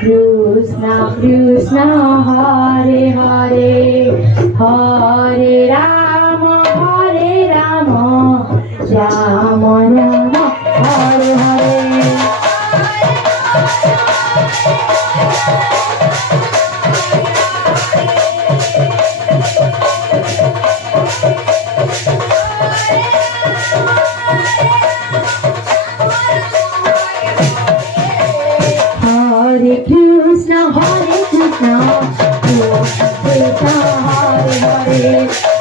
Krishna Krishna Hare Hare Hare Rama Rama Rama Hare Hare Hare Krishna Krishna Krishna Hare Hare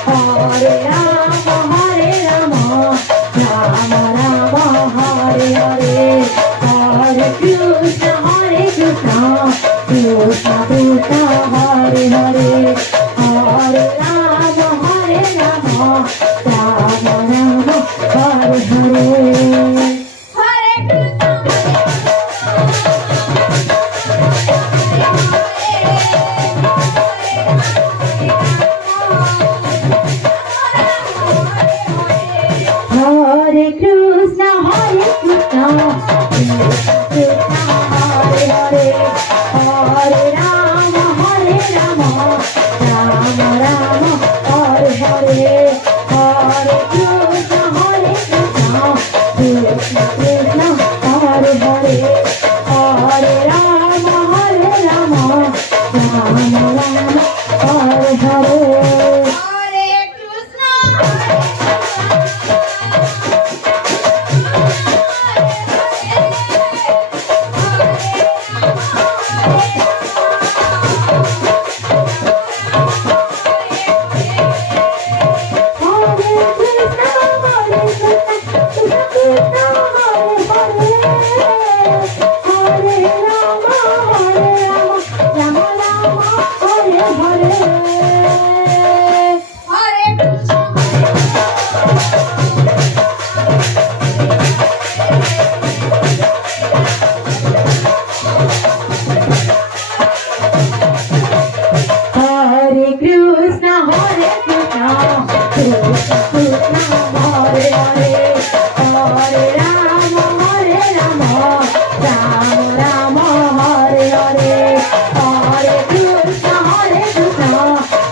Hare Rama Rama Rama Hare Hare Hare Krishna Krishna Krishna Krishna Hare Hare Hare Rama Rama Rama Hare Hare Hare Krishna Krishna Krishna Hare Hare Hare Rama Rama Rama Hare Hare Hare Krishna Krishna Krishna Krishna Hare Hare Hare Rama Rama Rama Hare Hare Hare Krishna Krishna Krishna Hare Hare Hare Rama Rama Rama Hare Hare Hare Krishna Krishna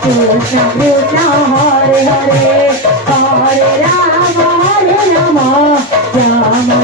Krishna Krishna Hare Hare Hare Rama Rama